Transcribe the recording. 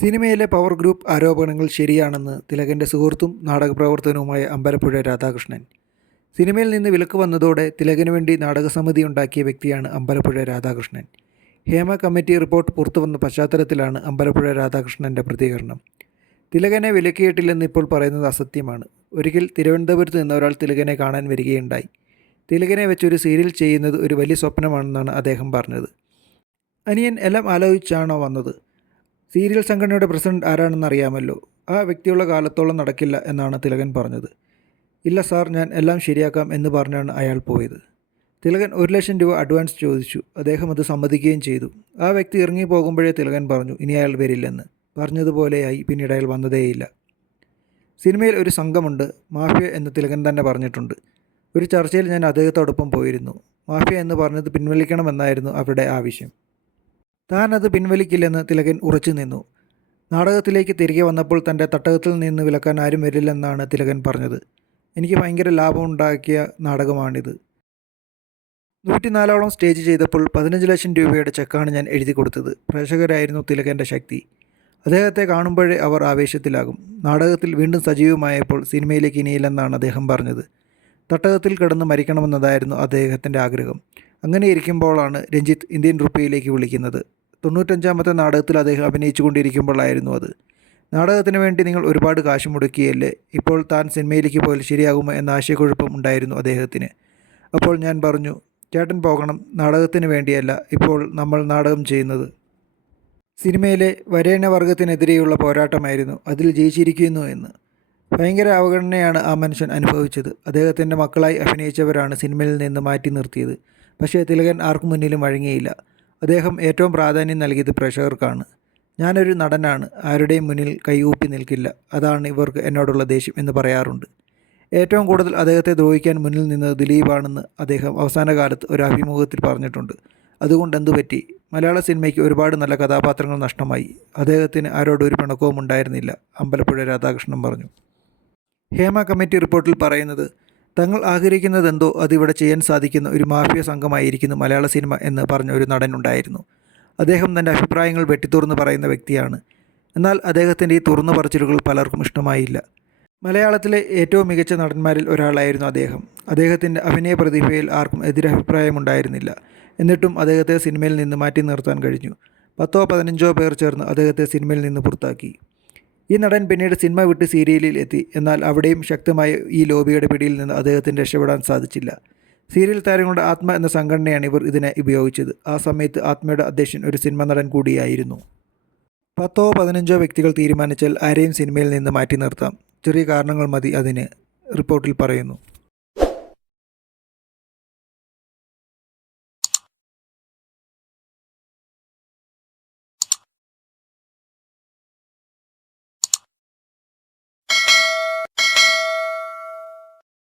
സിനിമയിലെ power group ആരോപണങ്ങൾ ശരിയാണെന്ന് തിലകന്റെ സുഹൃത്തും നാടകപ്രവർത്തനവുമായ അമ്പലപ്പുഴ രാധാകൃഷ്ണൻ. സിനിമയിൽ നിന്ന് വിലക്ക് വന്നതോടെ തിലകന് വേണ്ടി നാടകസമിതി ഉണ്ടാക്കിയ വ്യക്തിയാണ് അമ്പലപ്പുഴ രാധാകൃഷ്ണൻ. ഹേമ കമ്മിറ്റി റിപ്പോർട്ട് പുറത്തുവന്ന പശ്ചാത്തലത്തിലാണ് അമ്പലപ്പുഴ രാധാകൃഷ്ണന്റെ പ്രതികരണം. തിലകനെ വിലക്കിയിട്ടില്ലെന്ന് ഇപ്പോൾ പറയുന്നത് അസത്യമാണ്. ഒരിക്കൽ തിരുവനന്തപുരത്ത് നിന്ന് ഒരാൾ തിലകനെ കാണാൻ വരികയുണ്ടായി. തിലകനെ വെച്ചൊരു സീരിയൽ ചെയ്യുന്നത് ഒരു വലിയ സ്വപ്നമാണെന്നാണ് അദ്ദേഹം പറഞ്ഞത്. അനിയൻ എല്ലാം ആലോചിച്ചാണോ വന്നത്? സീരിയൽ സംഘടനയുടെ പ്രസിഡന്റ് ആരാണെന്ന് അറിയാമല്ലോ. ആ വ്യക്തിയുള്ള കാലത്തോളം നടക്കില്ല എന്നാണ് തിലകൻ പറഞ്ഞത്. ഇല്ല സാർ ഞാൻ എല്ലാം ശരിയാക്കാം എന്ന് പറഞ്ഞാണ് അയാൾ പോയത്. തിലകൻ ഒരു ലക്ഷം രൂപ അഡ്വാൻസ് ചോദിച്ചു. അദ്ദേഹം അത് സമ്മതിക്കുകയും ചെയ്തു. ആ വ്യക്തി ഇറങ്ങി പോകുമ്പോഴേ തിലകൻ പറഞ്ഞു ഇനി അയാൾ വരില്ലെന്ന്. പറഞ്ഞതുപോലെയായി പിന്നീട് അയാൾ വന്നതേയില്ല. സിനിമയിൽ ഒരു സംഘമുണ്ട് മാഫിയ എന്ന് തിലകൻ തന്നെ പറഞ്ഞിട്ടുണ്ട്. ഒരു ചർച്ചയിൽ ഞാൻ അദ്ദേഹത്തോടൊപ്പം പോയിരുന്നു. മാഫിയ എന്ന് പറഞ്ഞത് പിൻവലിക്കണമെന്നായിരുന്നു അവരുടെ ആവശ്യം. താൻ അത് പിൻവലിക്കില്ലെന്ന് തിലകൻ ഉറച്ചു നിന്നു. നാടകത്തിലേക്ക് തിരികെ വന്നപ്പോൾ തന്റെ തട്ടകത്തിൽ നിന്ന് വിലക്കാൻ ആരും വരില്ലെന്നാണ് തിലകൻ പറഞ്ഞത്. എനിക്ക് ഭയങ്കര ലാഭമുണ്ടാക്കിയ നാടകമാണിത്. നൂറ്റിനാലോളം സ്റ്റേജ് ചെയ്തപ്പോൾ പതിനഞ്ച് ലക്ഷം രൂപയുടെ ചെക്കാണ് ഞാൻ എഴുതി കൊടുത്തത്. പ്രേക്ഷകരായിരുന്നു തിലകന്റെ ശക്തി. അദ്ദേഹത്തെ കാണുമ്പോഴേ അവർ ആവേശത്തിലാകും. നാടകത്തിൽ വീണ്ടും സജീവമായപ്പോൾ സിനിമയിലേക്ക് ഇനിയില്ലെന്നാണ് അദ്ദേഹം പറഞ്ഞത്. തട്ടകത്തിൽ കിടന്ന് മരിക്കണമെന്നതായിരുന്നു അദ്ദേഹത്തിന്റെ ആഗ്രഹം. അങ്ങനെ ഇരിക്കുമ്പോഴാണ് രഞ്ജിത്ത് ഇന്ത്യൻ റുപ്പിയിലേക്ക് വിളിക്കുന്നത്. തൊണ്ണൂറ്റഞ്ചാമത്തെ നാടകത്തിൽ അദ്ദേഹം അഭിനയിച്ചു കൊണ്ടിരിക്കുമ്പോഴായിരുന്നു അത്. നാടകത്തിന് വേണ്ടി നിങ്ങൾ ഒരുപാട് കാശ് മുടക്കിയല്ലേ? ഇപ്പോൾ താൻ സിനിമയിലേക്ക് പോയാൽ ശരിയാകുമോ എന്ന ആശയക്കുഴപ്പം ഉണ്ടായിരുന്നു അദ്ദേഹത്തിന്. അപ്പോൾ ഞാൻ പറഞ്ഞു ചേട്ടൻ പോകണം നാടകത്തിന് വേണ്ടിയല്ല ഇപ്പോൾ നമ്മൾ നാടകം ചെയ്യുന്നത്. സിനിമയിലെ വരേണ്യവർഗത്തിനെതിരെയുള്ള പോരാട്ടമായിരുന്നു അതിൽ ജയിച്ചിരിക്കുന്നു എന്ന്. ഭയങ്കര അവഗണനയാണ് ആ മനുഷ്യൻ അനുഭവിച്ചത്. അദ്ദേഹത്തിന്റെ മക്കളായി അഭിനയിച്ചവരാണ് സിനിമയിൽ നിന്ന് മാറ്റി നിർത്തിയത്. പക്ഷേ തിലകൻ ആർക്കു മുന്നിലും വഴങ്ങിയില്ല. അദ്ദേഹം ഏറ്റവും പ്രാധാന്യം നൽകിയത് പ്രേക്ഷകർക്കാണ്. ഞാനൊരു നടനാണ് ആരുടെയും മുന്നിൽ കൈകൂപ്പി നിൽക്കില്ല. അതാണ് ഇവർക്ക് എന്നോടുള്ള ദേഷ്യം എന്ന് പറയാറുണ്ട്. ഏറ്റവും കൂടുതൽ അദ്ദേഹത്തെ ദ്രോഹിക്കാൻ മുന്നിൽ നിന്നത് ദിലീപാണെന്ന് അദ്ദേഹം അവസാന കാലത്ത് ഒരു അഭിമുഖത്തിൽ പറഞ്ഞിട്ടുണ്ട്. അതുകൊണ്ട് എന്തു പറ്റി? മലയാള സിനിമയ്ക്ക് ഒരുപാട് നല്ല കഥാപാത്രങ്ങൾ നഷ്ടമായി. അദ്ദേഹത്തിന് ആരോടും ഒരു പിണക്കവും ഉണ്ടായിരുന്നില്ല അമ്പലപ്പുഴ രാധാകൃഷ്ണൻ പറഞ്ഞു. ഹേമ കമ്മിറ്റി റിപ്പോർട്ടിൽ പറയുന്നത് തങ്ങൾ ആഗ്രഹിക്കുന്നതെന്തോ അതിവിടെ ചെയ്യാൻ സാധിക്കുന്ന ഒരു മാഫിയ സംഘമായിരിക്കുന്നു മലയാള സിനിമ എന്ന് പറഞ്ഞ ഒരു നടനുണ്ടായിരുന്നു. അദ്ദേഹം തന്റെ അഭിപ്രായങ്ങൾ വെട്ടിത്തുറന്ന് പറയുന്ന വ്യക്തിയാണ്. എന്നാൽ അദ്ദേഹത്തിന്റെ ഈ തുറന്നു പറച്ചിലുകൾ പലർക്കും ഇഷ്ടമായില്ല. മലയാളത്തിലെ ഏറ്റവും മികച്ച നടന്മാരിൽ ഒരാളായിരുന്നു അദ്ദേഹം. അദ്ദേഹത്തിന്റെ അഭിനയ പ്രതിഭയിൽ ആർക്കും എതിരഭിപ്രായമുണ്ടായിരുന്നില്ല. എന്നിട്ടും അദ്ദേഹത്തെ സിനിമയിൽ നിന്ന് മാറ്റി നിർത്താൻ കഴിഞ്ഞു. പത്തോ പതിനഞ്ചോ പേർ ചേർന്ന് അദ്ദേഹത്തെ സിനിമയിൽ നിന്ന് പുറത്താക്കി. ഈ നടൻ പിന്നീട് സിനിമ വിട്ട് സീരിയലിൽ എത്തി. എന്നാൽ അവിടെയും ശക്തമായ ഈ ലോബിയുടെ പിടിയിൽ നിന്ന് അദ്ദേഹത്തിന് രക്ഷപ്പെടാൻ സാധിച്ചില്ല. സീരിയൽ താരങ്ങളുടെ ആത്മ എന്ന സംഘടനയാണ് ഇവർ ഇതിനെ ഉപയോഗിച്ചത്. ആ സമയത്ത് ആത്മയുടെ അധ്യക്ഷൻ ഒരു സിനിമ നടൻ കൂടിയായിരുന്നു. പത്തോ പതിനഞ്ചോ വ്യക്തികൾ തീരുമാനിച്ചാൽ ആരെയും സിനിമയിൽ നിന്ന് മാറ്റി നിർത്താം. ചെറിയ കാരണങ്ങൾ മതി അതിന് റിപ്പോർട്ടിൽ പറയുന്നു.